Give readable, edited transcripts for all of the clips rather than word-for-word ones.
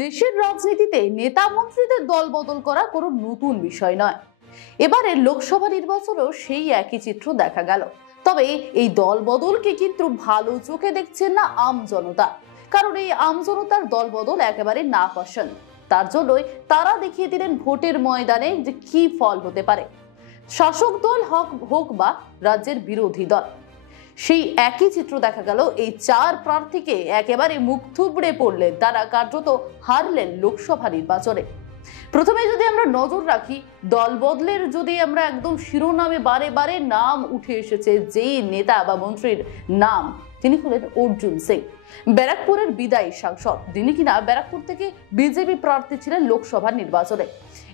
দেশের রাজনীতিতে নেতা মন্ত্রীদের দল বদল করা কোনো নতুন বিষয় নয়। এবারে লোকসভা নির্বাচনেও সেই একই চিত্র দেখা গেল। তবে এই দল বদলকে কিন্তু ভালো চোখে দেখছেন না আম জনতা, কারণ এই আম জনতার দল বদল একেবারে না পছন্দ। তার জন্যই তারা দেখিয়ে দিলেন ভোটের ময়দানে যে কি ফল হতে পারে, শাসক দল হোক বা রাজ্যের বিরোধী দল। সেই একই চিত্র দেখা গেল এই চার প্রার্থীকে একেবারে মুখ থুবড়ে পড়লেন, তারা কার্যত হারলেন লোকসভা নির্বাচনে। প্রথমে যদি আমরা নজর রাখি, দল বদলের যদি আমরা একদম শিরোনামে বারে বারে নাম উঠে এসেছে যেই নেতা বা মন্ত্রীর নাম, তিনি হলেন অর্জুন সিং, ব্যারাকপুরের বিদায়ী সাংসদ। তিনি কিনা ব্যারাকপুর থেকে বিজেপি প্রার্থী ছিলেন লোকসভা নির্বাচনে।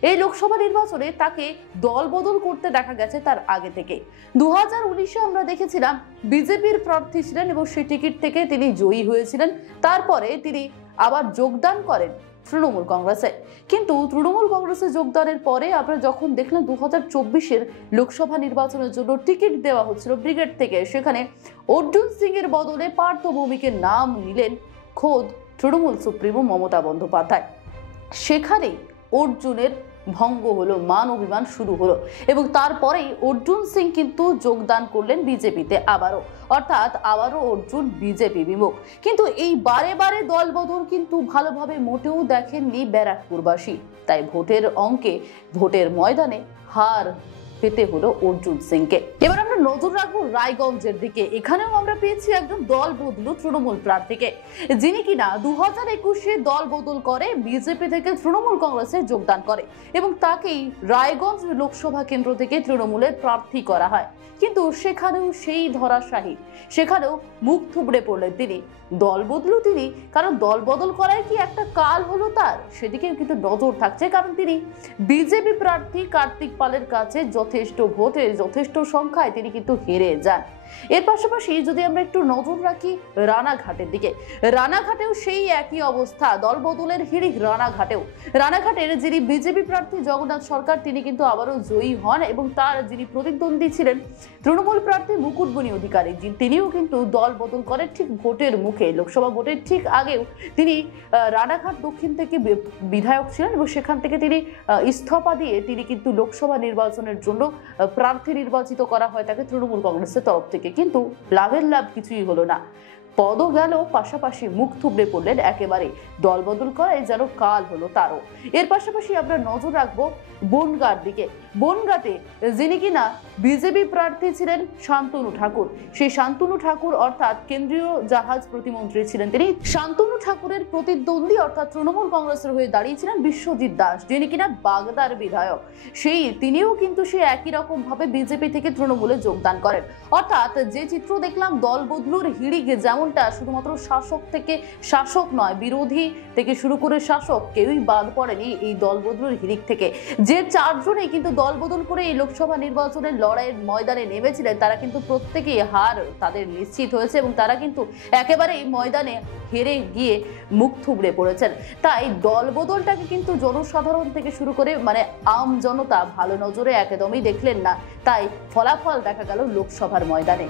এই লোকসভা নির্বাচনে তাকে দল বদল করতে দেখা গেছে তার আগে থেকে। 2019-এ আমরা দেখেছিলাম বিজেপির প্রার্থী ছিলেন এবং সেই টিকিট থেকে তিনি জয়ী হয়েছিলেন। তারপরে তিনি আবার যোগদান করেন তৃণমূল কংগ্রেসে। কিন্তু তৃণমূল কংগ্রেসে যোগদানের পরে আমরা যখন দেখলাম 2024-এর লোকসভা নির্বাচনের জন্য টিকিট দেওয়া হচ্ছিল ব্রিগেড থেকে, সেখানে অর্জুন সিং এর বদলে পার্থ ভৌমিকের নাম নিলেন খোদ তৃণমূল সুপ্রিমো মমতা বন্দ্যোপাধ্যায়। সেখানেই অর্জুনের ভঙ্গ হলো, মান অভিমান শুরু হলো এবং তারপরেই অর্জুন সিং কিন্তু যোগদান করলেন বিজেপিতে আবারও, অর্থাৎ আবারও অর্জুন বিজেপি বিমুখ। কিন্তু এই বারে বারে দল বদল কিন্তু ভালোভাবে মোটেও দেখেননি ব্যারাকপুরবাসী। তাই ভোটের অঙ্কে, ভোটের ময়দানে হার পেতে হলো অর্জুন সিংকে। এবার আমরা নজর রাখবো রায়গঞ্জের দিকে। এখানেও আমরা পেয়েছি একদম দল বদলু তৃণমূল প্রার্থীকে, যিনি কিনা 2021-এ দল বদল করে বিজেপি থেকে তৃণমূল কংগ্রেসে যোগদান করে এবং তাকেই রায়গঞ্জ লোকসভা কেন্দ্র থেকে তৃণমূলের প্রার্থী করা হয়। কিন্তু সেখানেও সেই ধরাশায়ী, সেখানেও মুখ থুবড়ে পড়লেন তিনি। দল বদলু তিনি, কারণ দল বদল করায় কি একটা কাল হলো তার, সেদিকেও কিন্তু নজর থাকছে। কারণ তিনি বিজেপি প্রার্থী কার্তিক পালের কাছে যথেষ্ট ভোটে, যথেষ্ট সংখ্যায় তিনি কিন্তু হেরে যান। এর পাশাপাশি যদি আমরা একটু নজর রাখি রানাঘাটের দিকে, রানাঘাটেও সেই একই অবস্থা, দল বদলের হিড়িক রানাঘাটের যিনি বিজেপি প্রার্থী জগন্নাথ সরকার, তিনি কিন্তু আবারও জয়ী হন এবং তার যিনি প্রতিদ্বন্দ্বী ছিলেন তৃণমূল প্রার্থী মুকুটমণি অধিকারী, তিনিও কিন্তু দল বদল করে ঠিক ভোটের মুখে, লোকসভা ভোটের ঠিক আগেও তিনি রানাঘাট দক্ষিণ থেকে বিধায়ক ছিলেন এবং সেখান থেকে তিনি ইস্তফা দিয়ে তিনি কিন্তু লোকসভা নির্বাচনের জন্য প্রার্থী নির্বাচিত করা হয় তাকে তৃণমূল কংগ্রেসের তরফ থেকে। কিন্তু লাভের লাভ কিছুই হলো না, পদও গেল, পাশাপাশি মুখ থুবড়ে পড়লেন, একেবারে দল বদল করায় যেন কাল হলো তারও। এর পাশাপাশি আমরা নজর রাখবো বনগাঁর দিকে। বনগাঁতে যিনি কিনা বিজেপি প্রার্থী ছিলেন শান্তনু ঠাকুর, সেই শান্তনু ঠাকুর অর্থাৎ কেন্দ্রীয় জাহাজ প্রতিমন্ত্রী ছিলেন তিনি। শান্তনু ঠাকুরের প্রতিদ্বন্দ্বী অর্থাৎ তৃণমূল কংগ্রেসের হয়ে দাঁড়িয়েছিলেন বিশ্বজিৎ দাস, যিনি কিনা বাগদার বিধায়ক। তিনিও কিন্তু সে একই রকম ভাবে বিজেপি থেকে তৃণমূলে যোগদান করেন। অর্থাৎ যে চিত্র দেখলাম দল বদলুর হিড়িকে, যেমনটা শুধুমাত্র শাসক থেকে শাসক নয়, বিরোধী থেকে শুরু করে শাসক কেউই বাদ পড়েনি এই দল বদলুর হিড়িক থেকে। যে চারজনেই কিন্তু দল বদল করে এই লোকসভা নির্বাচনের লড়াইয়ের ময়দানে নেমেছিলেন, তারা কিন্তু প্রত্যেকেই হার তাদের নিশ্চিত হয়েছে এবং তারা কিন্তু একেবারেই ময়দানে হেরে গিয়ে মুখ থুবড়ে পড়েছেন। তাই দল বদলটাকে কিন্তু জনসাধারণ থেকে শুরু করে আম জনতা ভালো নজরে একদমই দেখলেন না। তাই ফলাফল দেখা গেল লোকসভার ময়দানে।